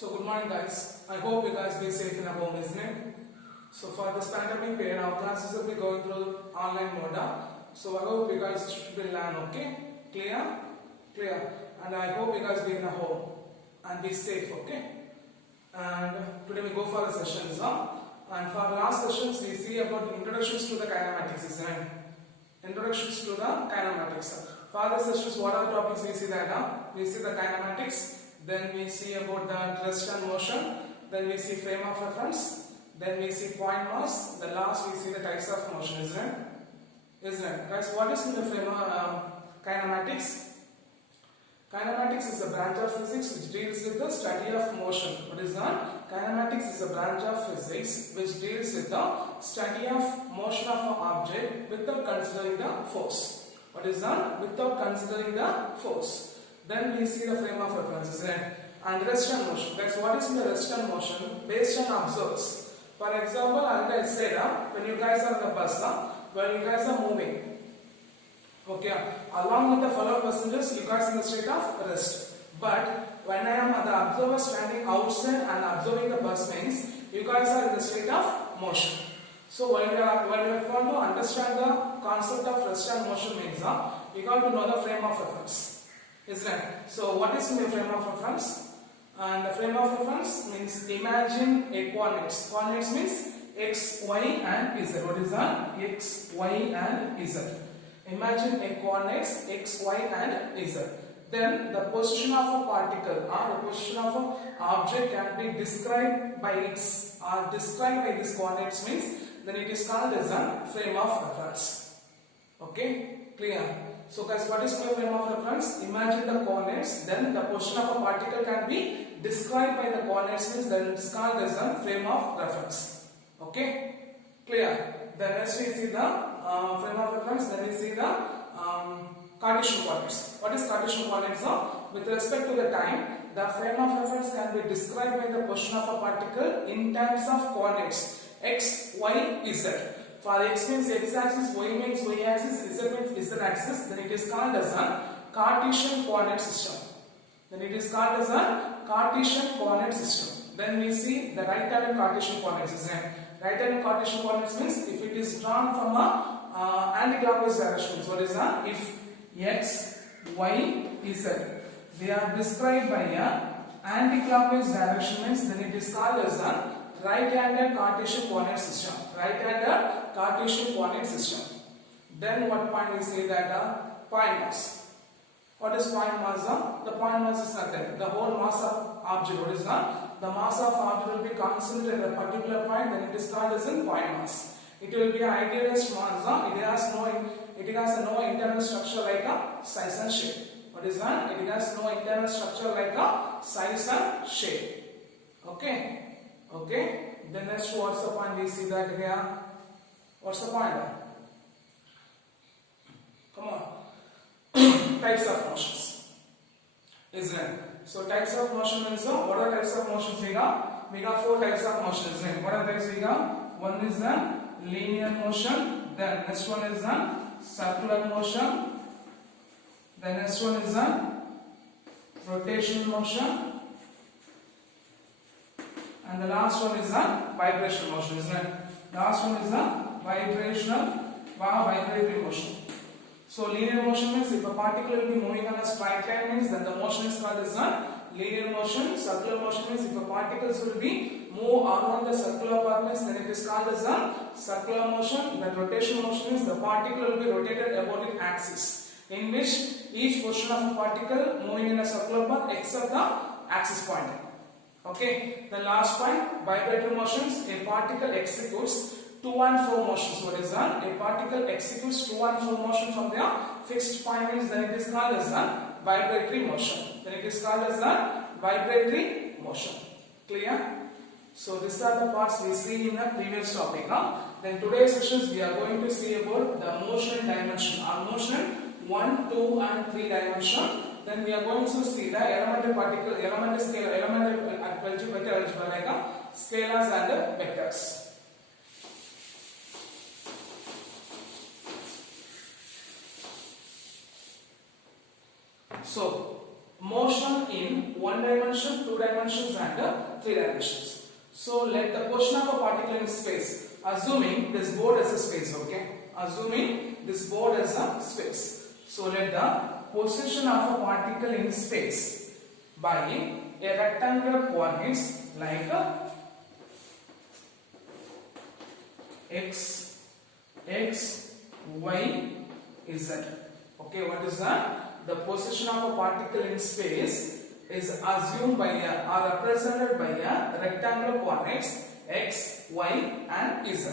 So good morning guys. I hope you guys be safe in your home, isn't it? So for this pandemic period, our classes will be going through online mode. So I hope you guys should be learn, okay? Clear? Clear. And I hope you guys be in a home and be safe, okay? And today we go for the sessions. And for last sessions we see about introductions to the kinematics, isn't it? Introductions to the kinematics. For the sessions, what are the topics we see that? We see the kinematics. Then we see about the rest and motion, then we see frame of reference, then we see point mass, the last we see the types of motion, isn't it? Isn't it? Guys, what is in the frame of kinematics? Kinematics is a branch of physics which deals with the study of motion. What is that? Kinematics is a branch of physics which deals with the study of motion of an object without considering the force. What is that? Without considering the force. Then we see the frame of reference, isn't it? And rest and motion. That's what is in the rest and motion based on observes. For example, I said when you guys are in the bus, when you guys are moving, okay, along with the fellow passengers, you guys in the state of rest. But when I am the observer standing outside and observing the bus means you guys are in the state of motion. So when you want to understand the concept of rest and motion means you got to know the frame of reference. Isn't it? So what is in the frame of reference? And the frame of reference means imagine a coordinates. Coordinates means x, y and z. What is that? X, y and z. Imagine a coordinates x, y and z. Then the position of a particle or the position of an object can be described by its or described by this coordinates means then it is called as a frame of reference. Okay? Clear? So guys, what is my frame of reference? Imagine the coordinates, then the position of a particle can be described by the coordinates means then it is called as a frame of reference. Okay? Clear? Then next we see the frame of reference, then we see the Cartesian coordinates. What is Cartesian coordinates? With respect to the time, the frame of reference can be described by the position of a particle in terms of coordinates x, y, z. For x means x-axis, y means y-axis, z means z-axis, then it is called as a Cartesian coordinate system. Then it is called as a Cartesian coordinate system. Then we see the right-hand Cartesian coordinates. Right-hand Cartesian coordinates means if it is drawn from a anti-clockwise direction. What is that? If x, y, z, they are described by a anti-clockwise direction means then it is called as a right-handed Cartesian coordinate system. Right-handed Cartesian coordinate system. Then what point we say that point mass. What is point mass? The point mass is nothing. The whole mass of object. What is that? The mass of object will be concentrated at a particular point. Then it is called as in point mass. It will be an idealized mass. It has no internal structure like a size and shape. What is that? It has no internal structure like a size and shape. Okay. Okay, then next what's the point? We see that here. What's the point? Come on. Types of motions. Isn't it? So types of motion means what are types of motions we got? We got 4 types of motions, isn't it? What are types we got? One is the linear motion. Then next one is the circular motion. Then next one is the rotational motion. And the last one is the vibrational motion, isn't it? Last one is the vibratory motion. So linear motion means if a particle will be moving on a straight line means then the motion is called as the linear motion. Circular motion means if a particles will be move around the circular path means then it is called as the circular motion. The rotational motion means the particle will be rotated about its axis, in which each portion of a particle moving in a circular path except the axis point. Okay, the last point, vibratory motions. A particle executes to and fro motions. What is that? A particle executes to and fro motion from the fixed point means then it is called as the vibratory motion. Then it is called as the vibratory motion. Clear? So these are the parts we see in the previous topic. Then today's sessions we are going to see about the motion dimension. Our motion 1, 2 and 3 dimension. Then we are going to see the elementary particle, elementary scale, elementary algebra like scalars and vectors. So motion in one dimension, two dimensions and three dimensions. So let the position of a particle in space, assuming this board as a space, okay? Assuming this board as a space. So let the position of a particle in space by a rectangular coordinates like x, y, z. Okay, what is that? The position of a particle in space is assumed by or represented by a rectangular coordinates x, y and z,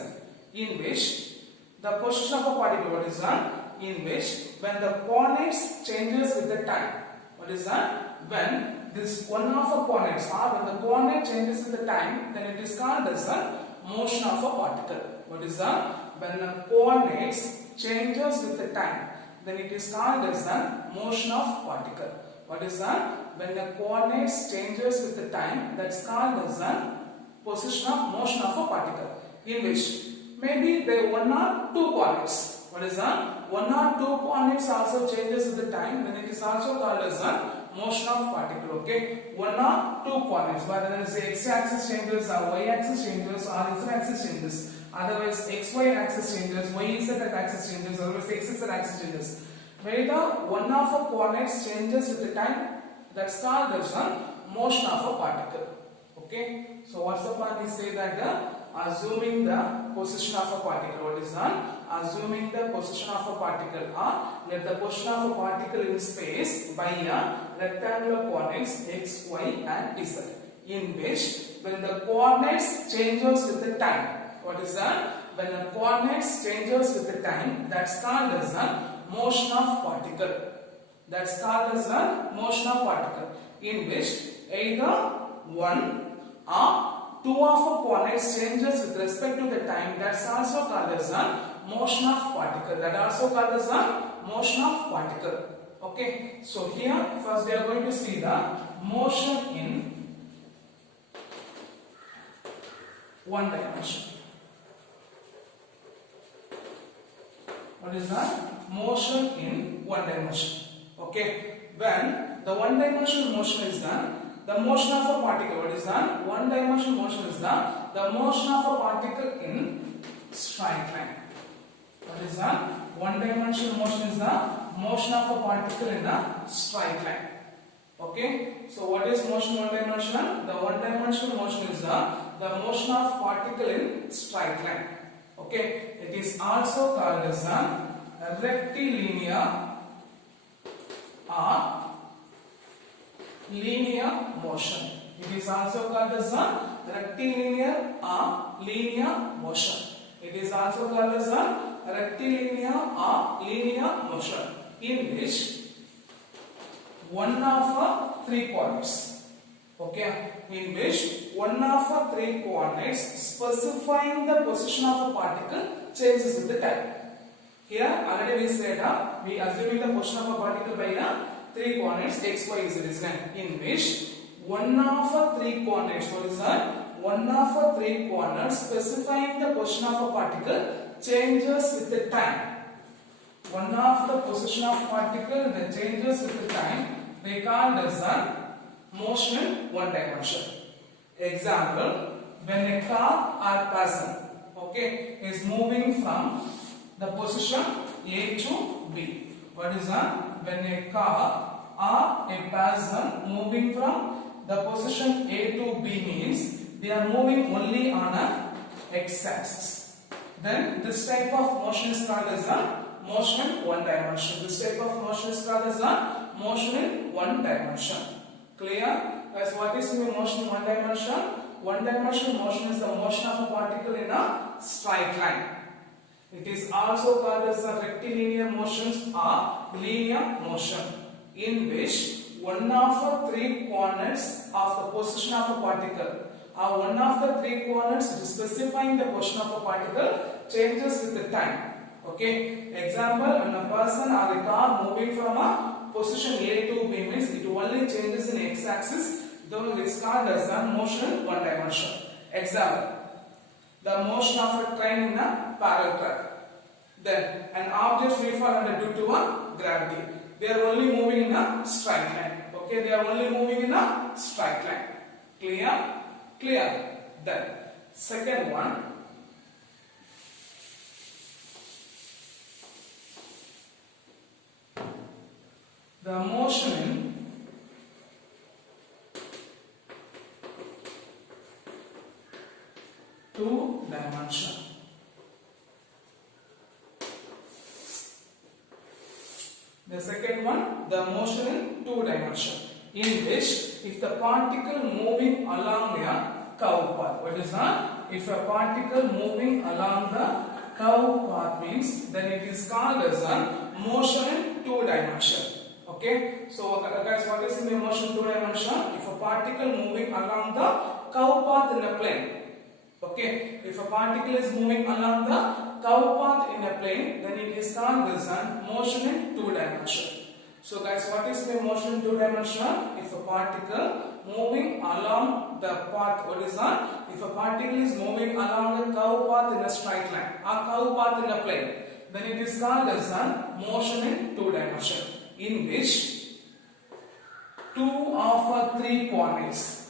in which the position of a particle, what is that? In which when the coordinates changes with the time, what is that? When this one of the coordinates or when the coordinate changes with the time, then it is called as the motion of a particle. What is that? When the coordinates changes with the time, then it is called as the motion of particle. What is that? When the coordinates changes with the time, that's called as the position of motion of a particle, in which maybe there one or two coordinates. What is that? One or two coordinates also changes with the time, then it is also called as the motion of particle. Okay, one or two coordinates, whether there is x-axis changes or y-axis changes or z-axis changes. Otherwise, xy axis changes, yz axis changes, otherwise xz axis changes. Whether one of the coordinates changes with the time, that's called as the motion of a particle. Okay, so what's the point? We say that assuming the position of a particle. What is that? Assuming the position of a particle, or let the position of a particle in space by a rectangular coordinates x, y and z, in which when the coordinates changes with the time. What is that? When the coordinates changes with the time, that's called as the motion of particle. That's called as the motion of particle, in which either one or two of the coordinates changes with respect to the time. That's also called as the motion of particle. That also called as the motion of particle. Okay. So here first we are going to see the motion in one dimension. What is that? Motion in one dimension. Okay. When the one dimensional motion is done, the motion of a particle, what is that? One dimensional motion is the motion of a particle in straight line. What is that? One dimensional motion is the motion of a particle in a straight line. Okay. So what is motion one dimensional? The one dimensional motion is the motion of particle in straight line. Okay. It is also called as a rectilinear or linear motion. It is also called as a rectilinear or linear motion. It is also called as a rectilinear or linear motion, in which one of three coordinates. Okay, in which one of three coordinates specifying the position of a particle changes with the time. Here already we said we assuming the position of a particle by three coordinates x, y, z is given, in which one of three coordinates. What is that? One of three coordinates specifying the position of a particle changes with the time. One of the position of particle that changes with the time, they call as the motion in one dimension. Example: when a car or person, okay, is moving from the position A to B. What is that? When a car or a person moving from the position A to B means they are moving only on a x-axis. Then this type of motion is called as a motion in one dimension. This type of motion is called as a motion in one dimension. Clear? As what is the motion in one dimension? One dimensional motion is the motion of a particle in a straight line. It is also called as a rectilinear motions or linear motion, in which one of the three coordinates of the position of a particle or one of the three coordinates specifying the position of a particle changes with the time. Okay. Example: when a person or a car moving from a position A to B means it only changes in x-axis, though it is called as a motion in one dimension. Example: the motion of a train in a parallel track. Then an object free fall under due to a gravity. They are only moving in a straight line. Okay, they are only moving in a straight line. Clear? Clear. Then second one. The motion in two dimension. The second one, the motion in two dimension, in which if the particle moving along a curve path, what is that? If a particle moving along the curve path means, then it is called as a motion in two dimension. Okay, so guys, what is in the motion two dimension? If a particle moving along the curve path in a plane. Okay, if a particle is moving along the curve path in a plane, then it is called as a motion in two dimension. So guys, what is the motion in two dimension? If a particle moving along the path, what is that? If a particle is moving along a curve path in a straight line, a curve path in a plane, then it is called as a motion in two dimension, in which two of three coordinates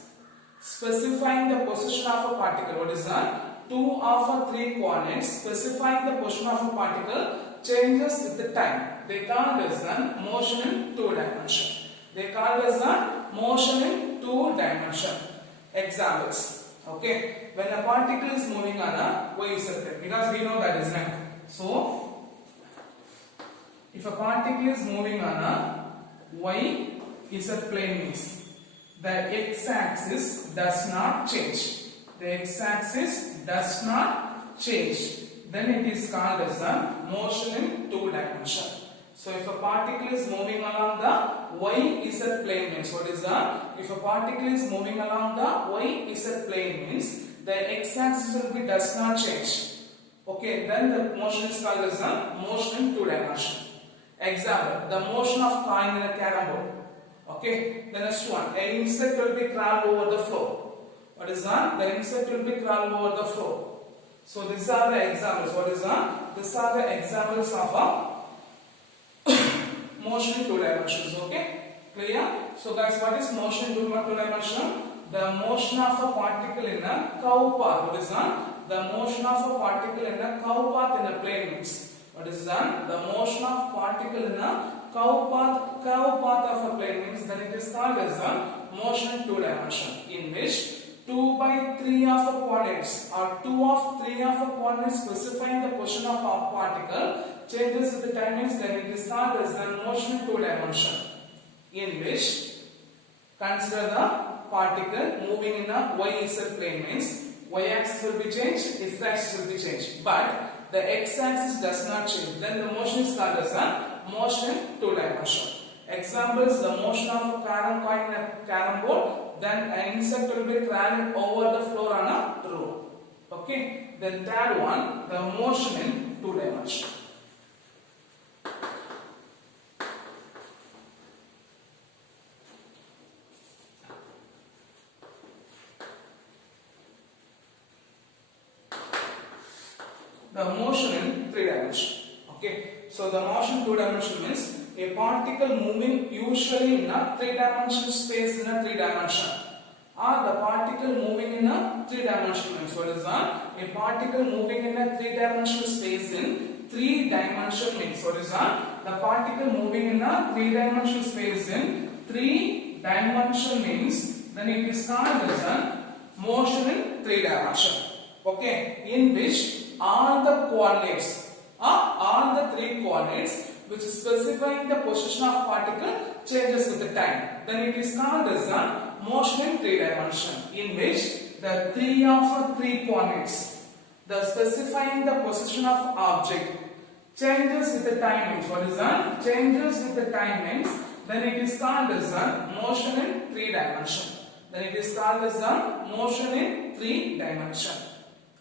specifying the position of a particle. What is that? Two of three coordinates specifying the position of a particle changes with the time. They call it as a motion in two dimension. They call it as a motion in two dimension. Examples. Okay, when a particle is moving on a y-z plane, because we know that, isn't it? So, if a particle is moving on a y-z plane means the x-axis does not change. The x-axis does not change. Then it is called as a motion in two dimension. So if a particle is moving along the y-z plane means, what is that? If a particle is moving along the y-z plane means the x-axis will be does not change. Okay, then the motion is called as a motion in two dimension. Example, the motion of coin in a carrom board. Okay, the next one, an insect will be crawled over the floor. What is that? The insect will be crawled over the floor. So these are the examples. What is that? These are the examples of a motion in two dimensions. Okay, clear? So guys, what is motion in two dimension? The motion of a particle in a curve path. What is that? The motion of a particle in a curve path in a plane means. What is that? The motion of particle in a curve path of a plane means that it is called as a motion in two dimension, in which 2 by 3 of a coordinates or 2 of 3 of a coordinates specifying the position of a particle changes with the time means that it is called as a motion in two dimension, in which consider the particle moving in a y-z plane means y-axis will be changed, x-axis will be changed, but the x-axis does not change. Then the motion is called as a motion in two dimension. Examples, the motion of a carrom coin in a carrom board, then an insect will be crawling over the floor on a road. Okay, then third one, the motion in two dimension. The motion in three dimension. Okay, so the motion two dimension means a particle moving usually in a three-dimensional space in a three dimension, or the particle moving in a three-dimensional means what is that? A particle moving in a three-dimensional space in three dimension means what is that? The particle moving in a three-dimensional space in three dimension means then it is called as a motion in three dimension. Okay, in which all the coordinates all the three coordinates which is specifying the position of particle changes with the time. Then it is called as a motion in three dimension, in which the three of three coordinates, the specifying the position of object changes with the time means what is that? Changes with the time means then it is called as a motion in three dimension. Then it is called as a motion in three dimension.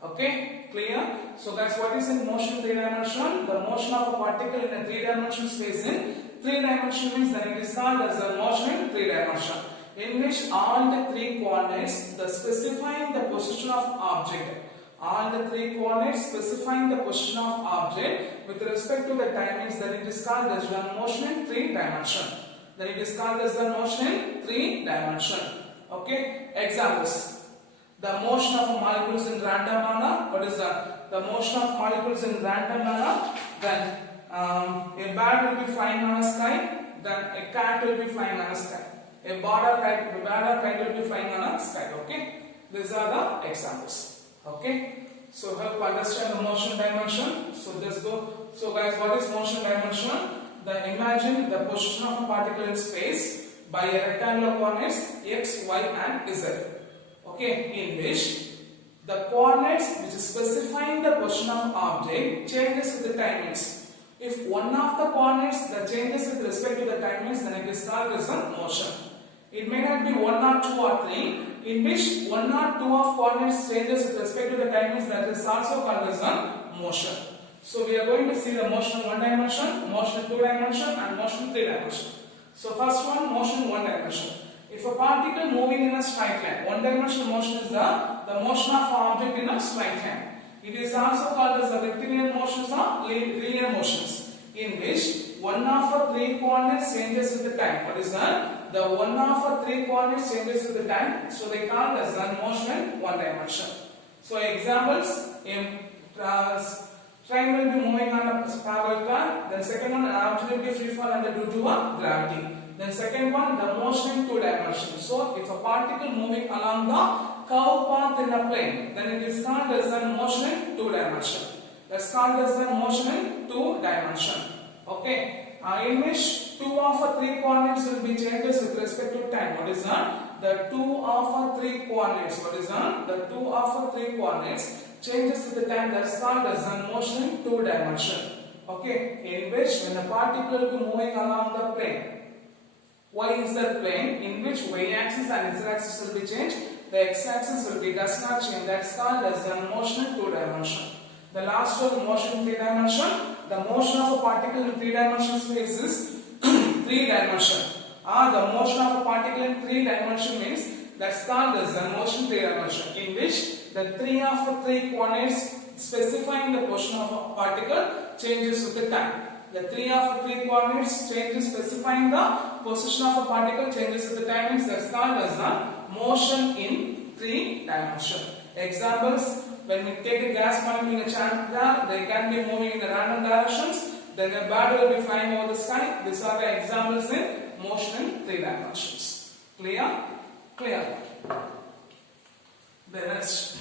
Okay, clear? So that's what is in motion in three dimension. The motion of a particle in a three dimensional space in three dimension means then it is called as a motion in three dimension, in which all the three coordinates the specifying the position of object, all the three coordinates specifying the position of object with respect to the time means then it is called as a motion in three dimension. then it is called as the motion in 3 dimension. Okay, examples. The motion of molecules in random manner. What is that? The motion of molecules in random manner. Then a bird will be flying on a sky. Then a cat will be flying on a sky. A bird or kite will be flying on a sky. Okay, these are the examples. Okay, so help understand the motion dimension. So just go. So guys, what is motion dimension? Imagine the position of a particle in space by a rectangular coordinates x, y, and z. Okay, in which the coordinates which is specifying the position of object changes with the time means. If one of the coordinates that changes with respect to the time means, then it is called as a motion. It may not be 1 or 2 or 3, in which 1 or 2 of coordinates changes with respect to the time means, that is also called as a motion. So we are going to see the motion in 1 dimension, motion in 2 dimension, and motion in 3 dimension. So first one, motion in 1 dimension. If a particle moving in a straight line, 1 dimensional motion is the motion of an object in a straight line. It is also called as the rectilinear motions or linear motions, in which 1 of 3 coordinates changes with the time. What is that? The 1 of 3 coordinates changes with the time, so they call as the motion in 1 dimension. So examples, train will be moving on a parallel track. Then second one, an object will be free fall under due to gravity. Then second one, the motion in 2 dimensions. So if a particle moving along the curved path in a plane, then it is called as the motion in 2 dimension. That's called as the motion in 2 dimension. Okay, in which 2 of 3 coordinates will be changes with respect to time. What is that? The 2 of 3 coordinates. What is that? The 2 of 3 coordinates changes with the time. That's called as the motion in 2 dimension. Okay, in which when the particle will be moving along the plane, y is the plane in which y axis and z axis will be changed. The x axis will be does not change. That's called as the motion in 2 dimension. The last one, motion in 3 dimension. The motion of a particle in 3 dimension space is 3 dimension. The motion of a particle in 3 dimension means that's called as the motion in 3 dimension, in which the 3 of 3 coordinates specifying the position of a particle changes with the time. The 3 of 3 coordinates changes specifying the position of a particle changes with the time means that's called as the motion in 3 dimension. Examples, when we take a gas molecule in a chamber, they can be moving in the random directions. Then a bird will be flying over the sky. These are the examples in motion in 3 dimensions. Clear? Clear. The rest.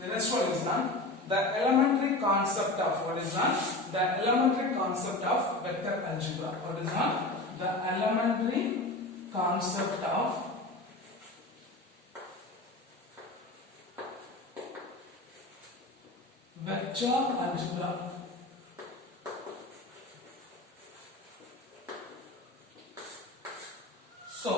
The next one is the elementary concept of what is the elementary concept of vector algebra. What is the elementary concept of vector algebra. So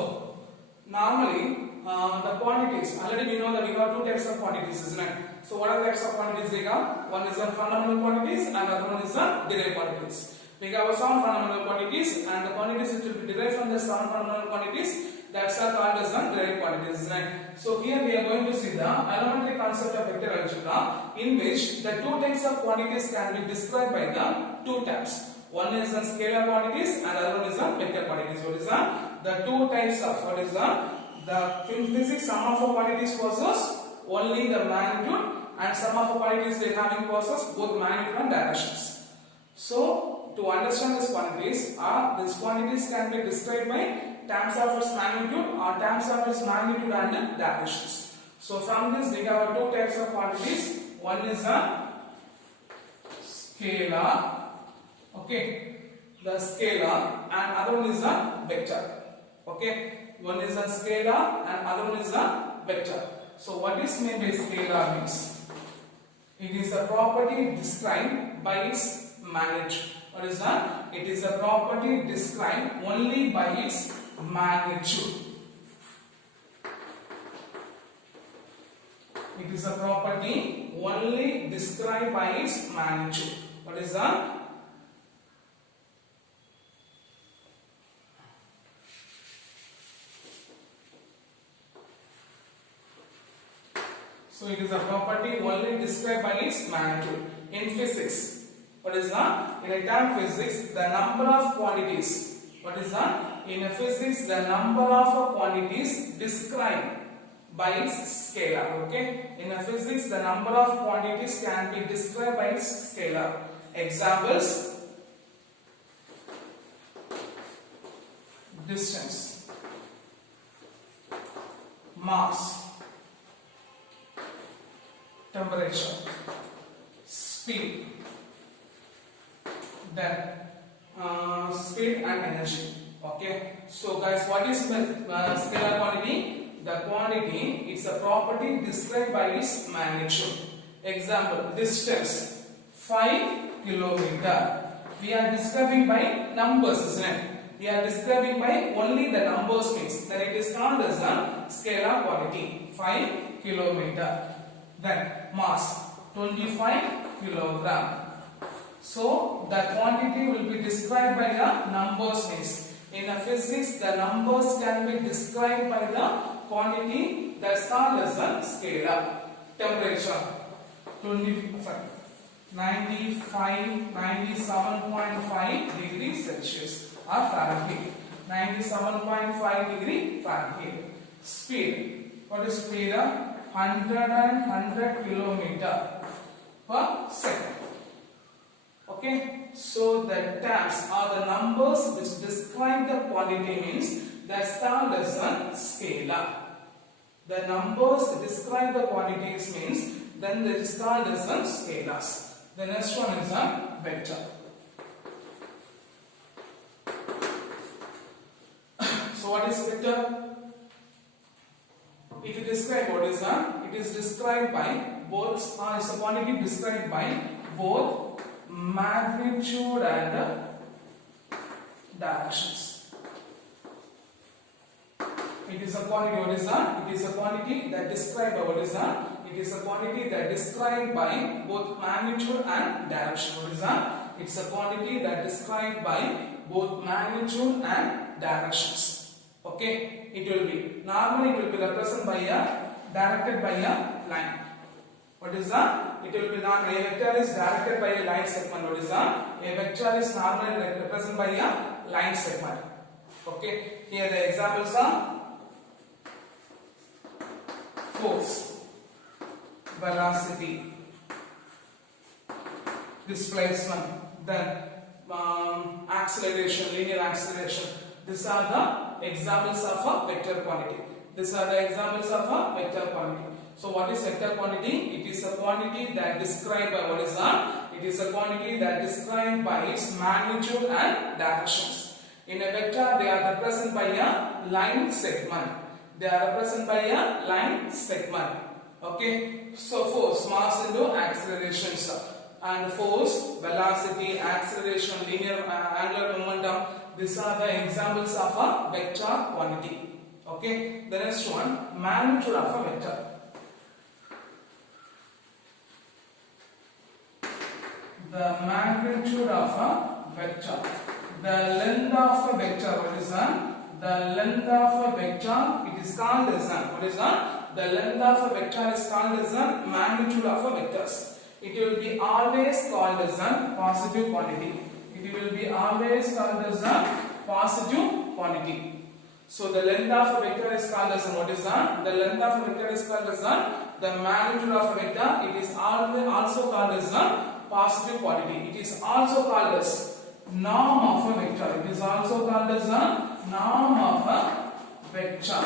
normally the quantities, already we know that we got 2 types of quantities, isn't it? So what are the types of quantities we got? One is the fundamental quantities and another one is the derived quantities. We have 7 fundamental quantities, and the quantities which will be derived from the 7 fundamental quantities, that's are called as the derived quantities, right? So here we are going to see the elementary concept of vector algebra, in which the 2 types of quantities can be described by the 2 types. One is the scalar quantities and other one is the vector quantities. What is the 2 types of what is in physics, sum of quantities possess only the magnitude, and sum of quantities they having possess both magnitude and directions. So to understand these quantities can be described by terms of its magnitude or terms of its magnitude and directions. So from this we have 2 types of quantities. One is a scalar, okay, the scalar, and other one is a vector. Okay, one is a scalar and other one is a vector. So what is meant by scalar means? It is a property described by its magnitude. What is that? It is a property described only by its magnitude. It is a property only described by its magnitude. What is that? So it is a property only described by its magnitude. In physics, what is that? In a term physics, the number of quantities. What is that? In a physics, the number of quantities described by its scalar. Okay. In a physics, the number of quantities can be described by its scalar. Examples: distance, mass, temperature, speed, then speed and energy. Okay. So guys, what is scalar quantity? The quantity is a property described by its magnitude. Example: distance 5 kilometer. We are describing by numbers, isn't it? We are describing by only the numbers means that it is called as a scalar quantity. 5 kilometer. Then mass 25 kilogram. So the quantity will be described by the numbers means. In a physics, the numbers can be described by the quantity that's called as a scalar. Temperature 97.5 degrees Celsius or Fahrenheit. 97.5 degree Fahrenheit. Speed. What is speed? 100 kilometer per second. Okay. So the terms or the numbers which describe the quantity means that's called as a scalar. The numbers describe the quantities means then that is called as a scalars. The next one is a vector. So what is vector? It is described what is that? It is described by both, it's a quantity described by both magnitude and directions. It is a quantity, what is that? It is a quantity that described by what is that? It is a quantity that described by both magnitude and direction. What is that? It's a quantity that described by both magnitude and directions. Okay, it will be normally it will be represented by directed by a line. What is that? It will be not a vector is directed by a line segment. What is that? A vector is normally represented by a line segment. Okay, here the examples are force, velocity, displacement, then acceleration, linear acceleration. These are the examples of a vector quantity. These are the examples of a vector quantity. So what is vector quantity? It is a quantity that described by what is that? It is a quantity that described by its magnitude and directions. In a vector, they are represented by a line segment. They are represented by a line segment. Okay. So force, mass into accelerations, and force, velocity, acceleration, linear angular momentum. These are the examples of a vector quantity. Okay. The next one, magnitude of a vector. The magnitude of a vector. The length of a vector. What is that? The length of a vector. It is called as what is that? The length of a vector is called as the magnitude of a vectors. It will be always called as a positive quantity. It will be always called as a positive quantity. So the length of a vector is called as what is that? The length of a vector is called as the magnitude of a vector. It is also called as a positive quantity. It is also called as norm of a vector. It is also called as a norm of a vector.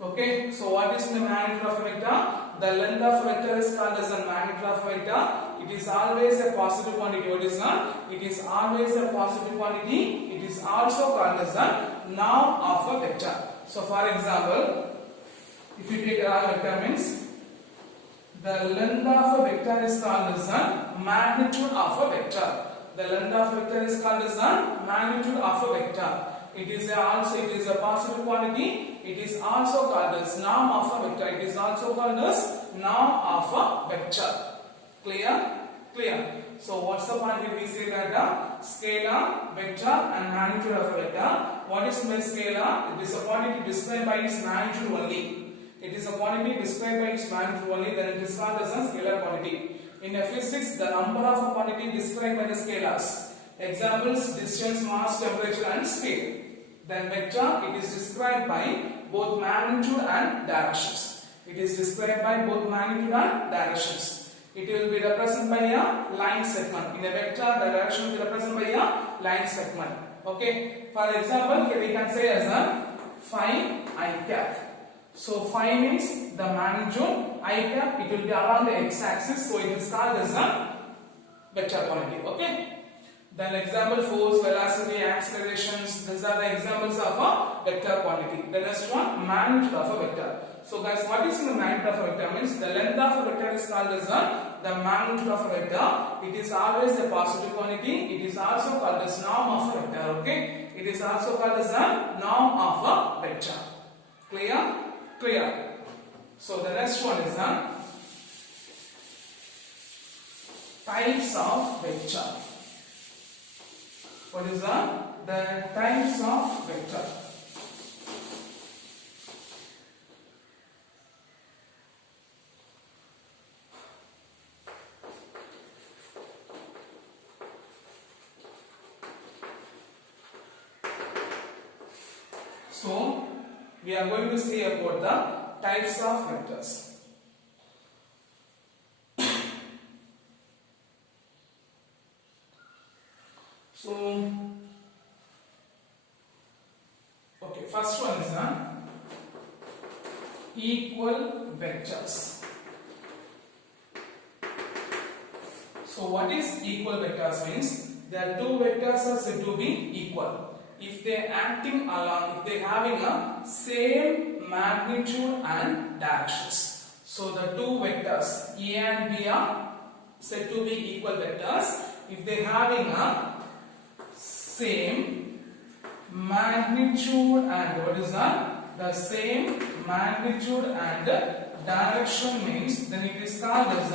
Okay. So what is the magnitude of a vector? The length of a vector is called as the magnitude of a vector. It is always a positive quantity. What is that? It is always a positive quantity. It is also called as the norm of a vector. So for example, if you take a vector means the length of a vector is called as the magnitude of a vector. The length of a vector is called as the magnitude of a vector. It is a positive quantity. It is also called as norm of a vector. It is also called as norm of a vector. Clear? Clear. So what's the point here? We say that the scalar, vector and magnitude of a vector. What is meant scalar? It is a quantity described by its magnitude only. It is a quantity described by its magnitude only, then it is called as a scalar quantity. In physics, the number of a quantity described by the scalars. Examples: distance, mass, temperature and speed. Then vector, it is described by both magnitude and directions. It is described by both magnitude and directions. It will be represented by a line segment. In a vector, the direction will be represented by a line segment. Okay. For example, here we can say as a phi I cap. So phi means the magnitude, I cap it will be along the x-axis. So it is called as a vector quantity. Okay. Then example: force, velocity, accelerations. These are the examples of a vector quantity. The next one, magnitude of a vector. So guys, what is the magnitude of a vector? Means the length of a vector is called as the magnitude of a vector. It is always a positive quantity. It is also called as norm of a vector. Okay. It is also called as a norm of a vector. Clear? Clear. So the next one is the types of vector. What is the types of vector? So we are going to see about the types of vectors. So, okay, first one is equal vectors. So, what is equal vectors means? There two vectors are said to be equal if they acting along, if they having a same magnitude and directions. So, the two vectors A and B are said to be equal vectors if they having a same magnitude and what is that? The same magnitude and direction means then it is called as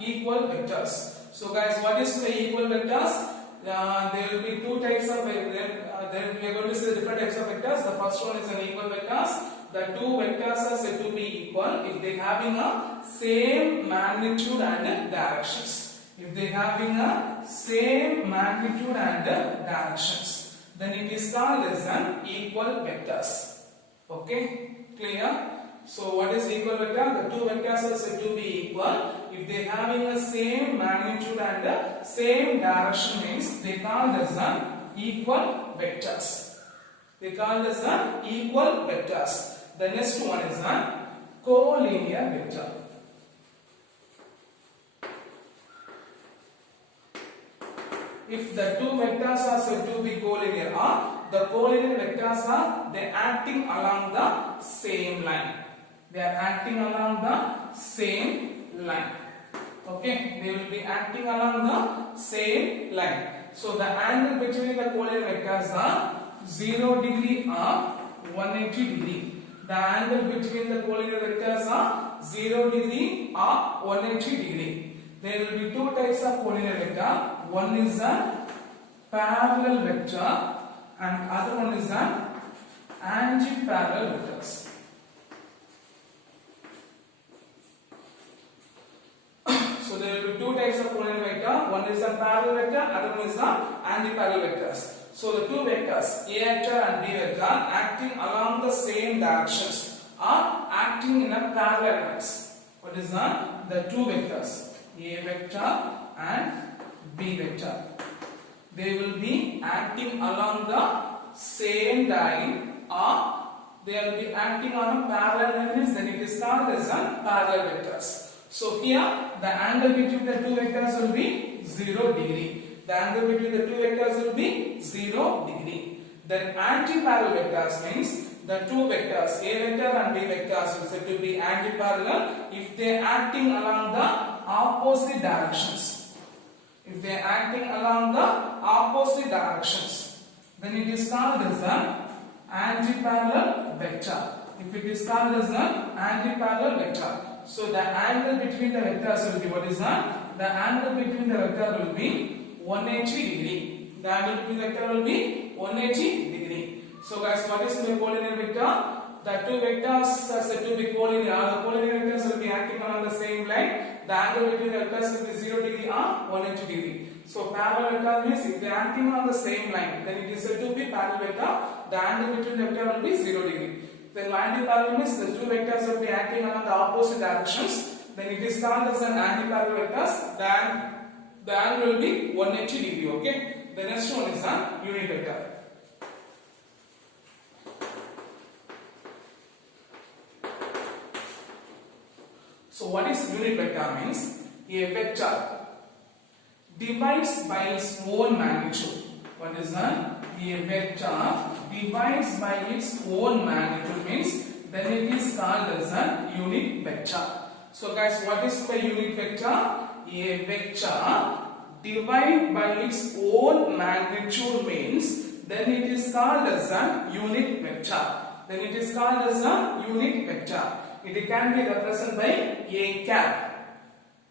equal vectors. So guys, what is the equal vectors? There will be two types of then we are going to see different types of vectors. The first one is an equal vectors. The two vectors are said to be equal if they having a same magnitude and directions. If they having a same magnitude and directions, then it is called as an equal vectors. Okay, clear? So what is equal vector? The two vectors are said to be equal if they having a same magnitude and same direction means they called as an equal vectors. They called as an equal vectors. The next one is a collinear vector. If the two vectors are said to be collinear, or the collinear vectors are they acting along the same line. They are acting along the same line. Okay, they will be acting along the same line. So the angle between the collinear vectors are 0 degree or 180 degree. The angle between the collinear vectors are 0 degree or 180 degree. There will be two types of collinear vector. One is a parallel vector and other one is an anti-parallel vectors. So there will be two types of collinear vector. One is a parallel vector, other one is an anti-parallel vectors. So the two vectors A vector and B vector acting along the same directions are acting in a parallel lines. What is that? The two vectors A vector and B vector. They will be acting along the same line or they will be acting on a parallel line, then it is called as a parallel vectors. So here the angle between the two vectors will be 0 degree. The angle between the two vectors will be 0 degree. Then anti-parallel vectors means the two vectors A vector and B vectors will said to be anti-parallel if they are acting along the opposite directions. If they are acting along the opposite directions. then it is called as an antiparallel vector. If it is called as an antiparallel vector, so the angle between the vectors will be what is that? The angle between the vector will be 180 degree. The angle between the vector will be 180 degree. So guys, what is my collinear vector? The two vectors are said to be collinear. The collinear vectors will be acting along the same line. The angle between the vectors will be 0 degree or 180 degree. So parallel vector means if they are acting on the same line, then it is said to be parallel vector. The angle between the vector will be 0 degree. Then antiparallel means the two vectors will be acting along the opposite directions. Then it is called as an antiparallel vectors. The angle will be 180 degree. Okay. The next one is an unit vector. So what is unit vector means? A vector divides by its own magnitude. What is that? A vector divides by its own magnitude means then it is called as a unit vector. So guys, what is the unit vector? A vector divided by its own magnitude means then it is called as a unit vector. Then it is called as a unit vector. It can be represented by a cap.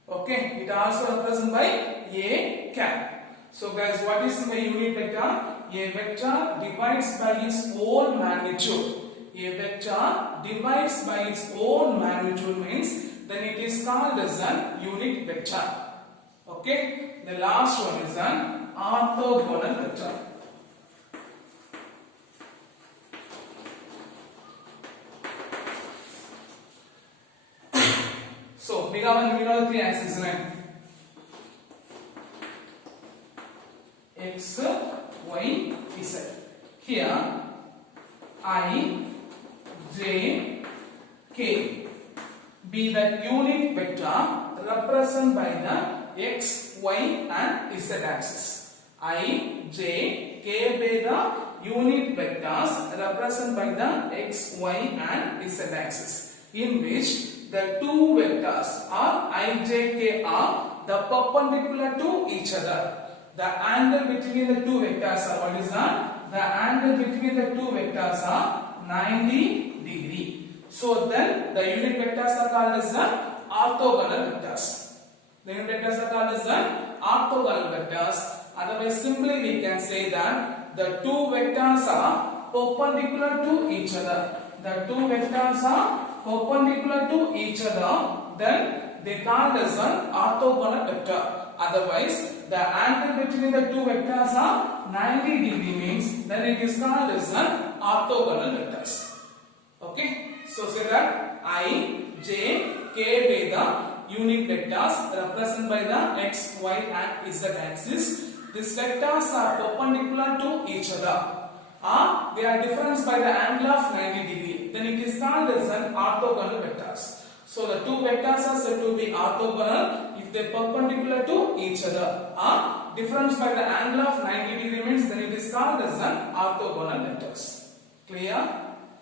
Okay, it also represented by a cap. So guys, what is my unit vector? A vector divides by its own magnitude. A vector divides by its own magnitude means then it is called as an unit vector. Okay, the last one is an orthogonal vector. So we know the three axes, right? X, Y, Z. Here I, J, K be the unit vector represented by the X, Y and Z axis. I, J, K be the unit vectors represented by the X, Y and Z axis, in which the two vectors are I, J, K are the perpendicular to each other. The angle between the two vectors are what is that? The angle between the two vectors are 90 degree. So then the unit vectors are called as the orthogonal vectors. The unit vectors are called as the orthogonal vectors. Otherwise, simply we can say that the two vectors are perpendicular to each other. The two vectors are perpendicular to each other, then they called as an orthogonal vector. Otherwise, the angle between the two vectors are 90 degree means then it is called as an orthogonal vectors. Okay, so say that I, J, K be the unit vectors represented by the X, Y and Z axis. These vectors are perpendicular to each other. They are different by the angle of 90 degree. Then it is called as an orthogonal vectors. So the two vectors are said to be orthogonal if they are perpendicular to each other. Difference by the angle of 90 degree means then it is called as an orthogonal vectors. Clear?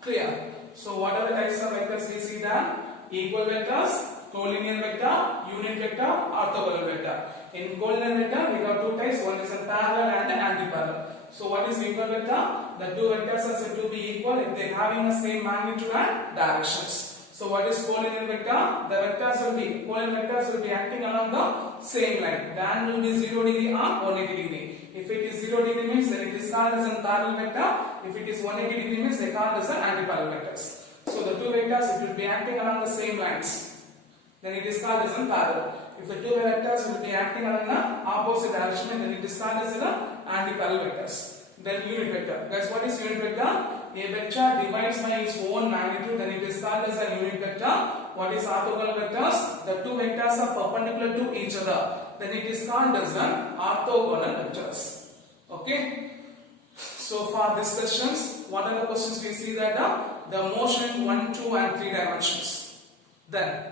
Clear. So what are the types of vectors we see there? Equal vectors, collinear vector, unit vector, orthogonal vector. In collinear vector we have two types. One is a parallel and an antiparallel. So what is equal vector? The two vectors are said to be equal if they are having the same magnitude and directions. So what is collinear vector? The vectors will be collinear vectors will be acting along the same line. The angle will be 0 degree or 180 degree. If it is 0 degree means then it is called as a parallel vector. If it is 180 degree means they called as an antiparallel vectors. So the two vectors it will be acting along the same lines. Then it is called as a parallel. If the two vectors will be acting along the opposite direction, then it is called as an antiparallel vectors. Then unit vector. Guys, what is unit vector? A vector divides by its own magnitude, then it is called as a unit vector. What is orthogonal vectors? The two vectors are perpendicular to each other, then it is called as an orthogonal vectors. Okay. So for these sessions, what are the questions we see that the motion 1, 2 and 3 dimensions. Then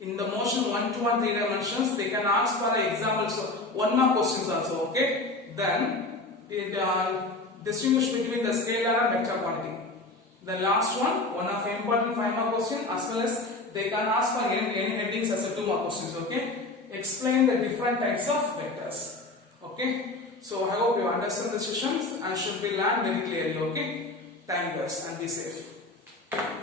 in the motion 1, 2 and 3 dimensions, they can ask for examples of 1 mark questions also. Okay. Then distinguish between the scalar and vector quantity. The last one of important 5 mark question, as well as they can ask for any headings as a 2 mark questions. Okay. Explain the different types of vectors. Okay. So I hope you understand the sessions and should be learned very clearly. Okay. Thank you guys and be safe.